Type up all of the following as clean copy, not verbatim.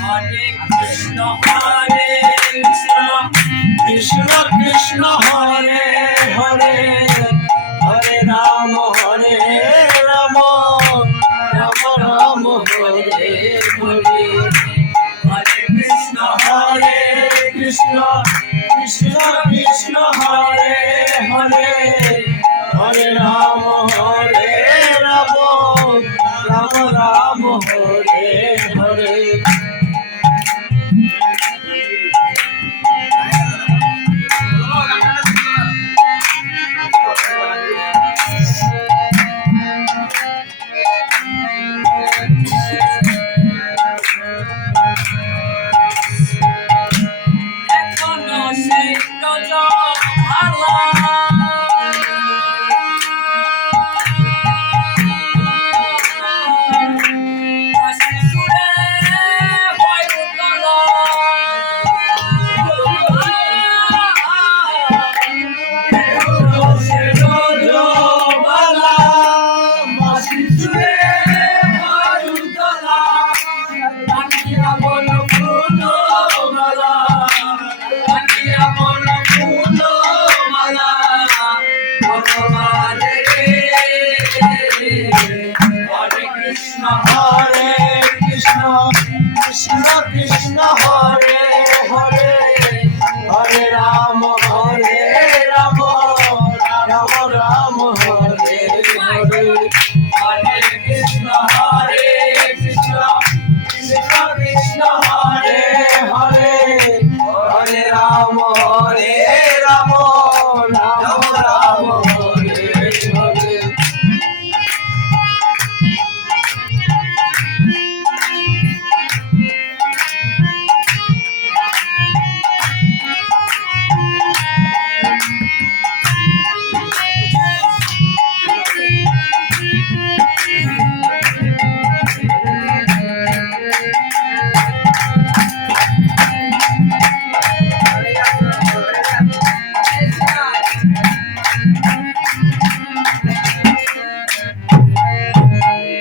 Hare Krishna Krishna Krishna Hare Hare Hare Rama Hare Rama Rama Rama Hare Hare Hare Krishna Krishna Krishna Hare Hare Hare Rama Hare Rama Rama Rama Hare Hare Krishna Krishna Hare Hare Hare Rama Hare Rama Rama Rama Hare Hare Hare Krishna Krishna Krishna Hare Hare Hare Rama Hare Rama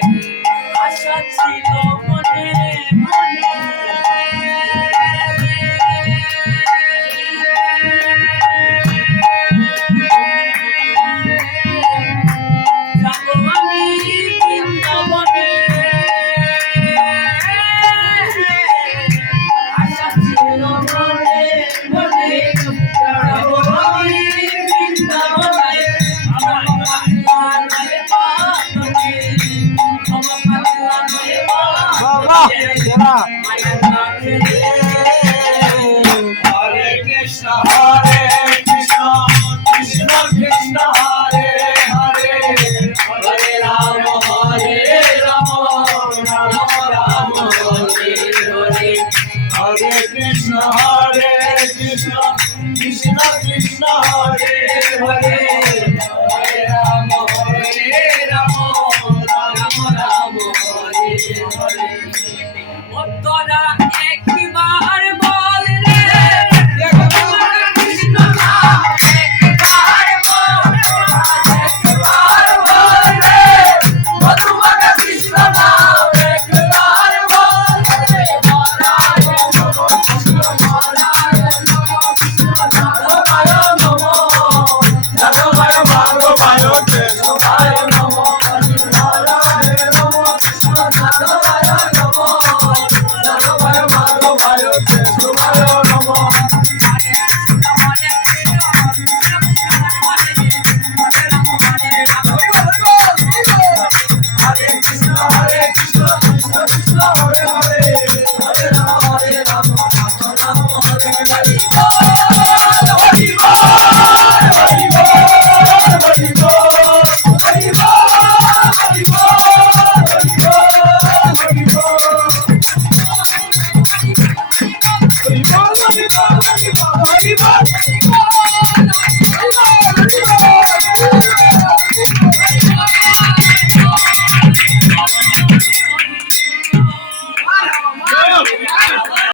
Rama Rama Hare Hare Hare Krishna Krishna Krishna Hare Hare Hare Rama Hare Rama Rama Rama Hare Hare Hare Krishna Krishna Krishna Hare Hare Hare Rama Hare Rama Rama Rama Hare Hare তোরা একবার বল রে একবার কৃষ্ণ নাম একবার বল রে মধুমগ কৃষ্ণ নাম একবার বল রে নারায়ণ নমো কৃষ্ণ নারায়ণ নমো কৃষ্ণ নারায়ণ নমো নারায়ণ ভাগবায় নারায়ণ নমো নারায়ণ নমো কৃষ্ণ নারায়ণ নমো Hare